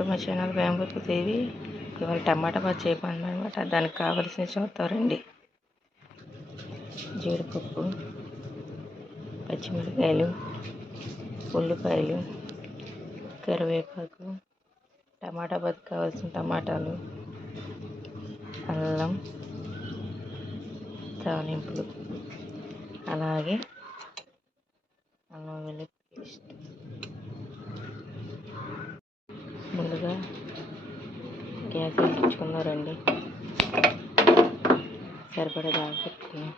To my channel వేంబూతు దేవి. ఇవాళ టమాటా బాగా చేయబోతుంది అనమాట దానికి కావలసిన చూస్తారండి జీడిపప్పు పచ్చిమిరకాయలు ఉల్లిపాయలు కరివేపాకు టమాటా బతికి కావాల్సిన టమాటాలు అల్లం తాలింపులు అలాగే అల్లం వెల్లుల్లి పేస్ట్. ముందుగా గ్యాస్ వెలిగించుకున్నారండి. సరిపడా దాకా పెట్టుకున్నాం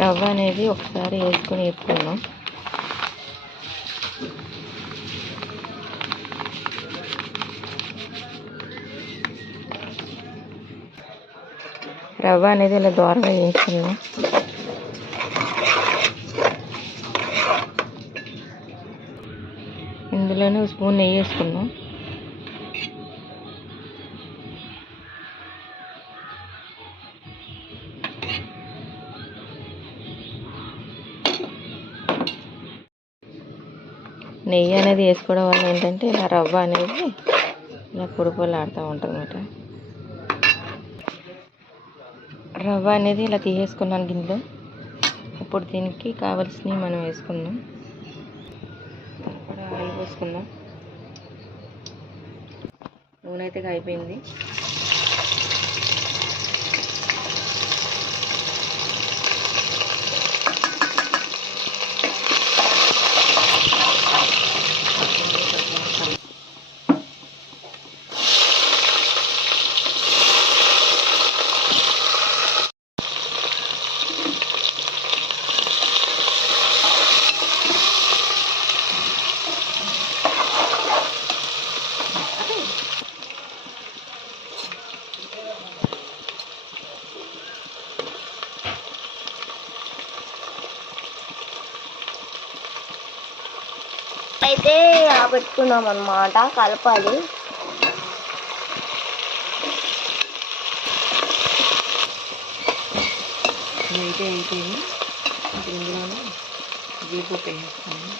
రవ్వ అనేది ఒకసారి వేసుకొని వేసుకున్నాం రవ్వ అనేది ఇలా దూరంగా వేసుకున్నాం ఇందులోనే స్పూన్ నెయ్యి వేసుకున్నాం నెయ్యి అనేది వేసుకోవడం వల్ల ఏంటంటే ఇలా రవ్వ అనేది ఇలా పొడి పొడి ఆడుతూ ఉంటుంది అన్నమాట రవ్వ అనేది ఇలా తీసేసుకున్నాను గిన్నెలో. ఇప్పుడు దీనికి కావలసినవి మనం వేసుకుందాం. పోసుకుందాం నూనె అయితే అయిపోయింది. అయితే పెట్టుకున్నాం అనమాట కలపాలి. అయితే అయిపోయింది ఇప్పుడు ఇందులోనే జీడిపప్పు వేసేస్తాను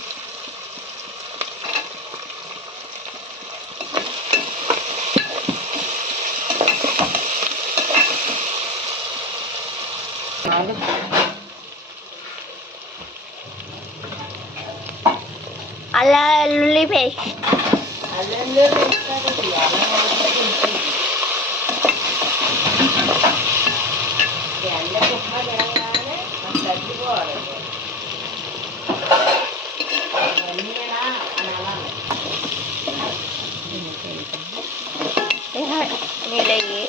అలా వెల్లుల్లి పేస్ట్ నీళ్ళయ్యి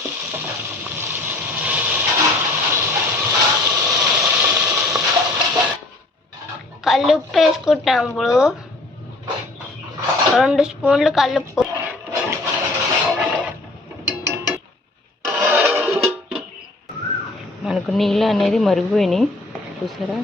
కల్లుప్పు వేసుకుంటాం ఇప్పుడు రెండు స్పూన్లు కలుపు. మనకు నీళ్ళు అనేది మరిగిపోయినాయి. చూసారా?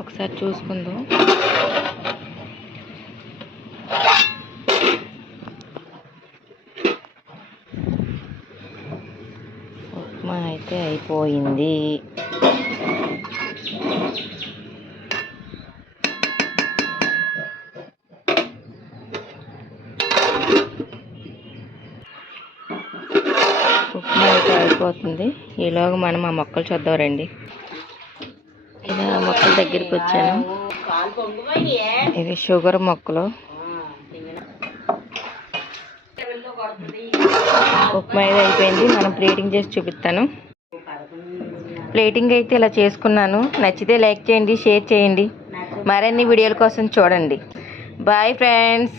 ఒకసారి చూసుకుందాం. ఉప్మా అయితే అయిపోయింది. ఉప్మా అయితే అయిపోతుంది. ఈలోగా మనం ఆ మొక్కలు చూద్దాం రండి. దగ్గరికి వచ్చాను. ఇది షుగర్ మొక్కలు. ఉప్మా ఇది అయిపోయింది. మనం ప్లేటింగ్ చేసి చూపిస్తాను. ప్లేటింగ్ అయితే ఇలా చేసుకున్నాను. నచ్చితే లైక్ చేయండి షేర్ చేయండి. మరిన్ని వీడియోల కోసం చూడండి. Bye friends.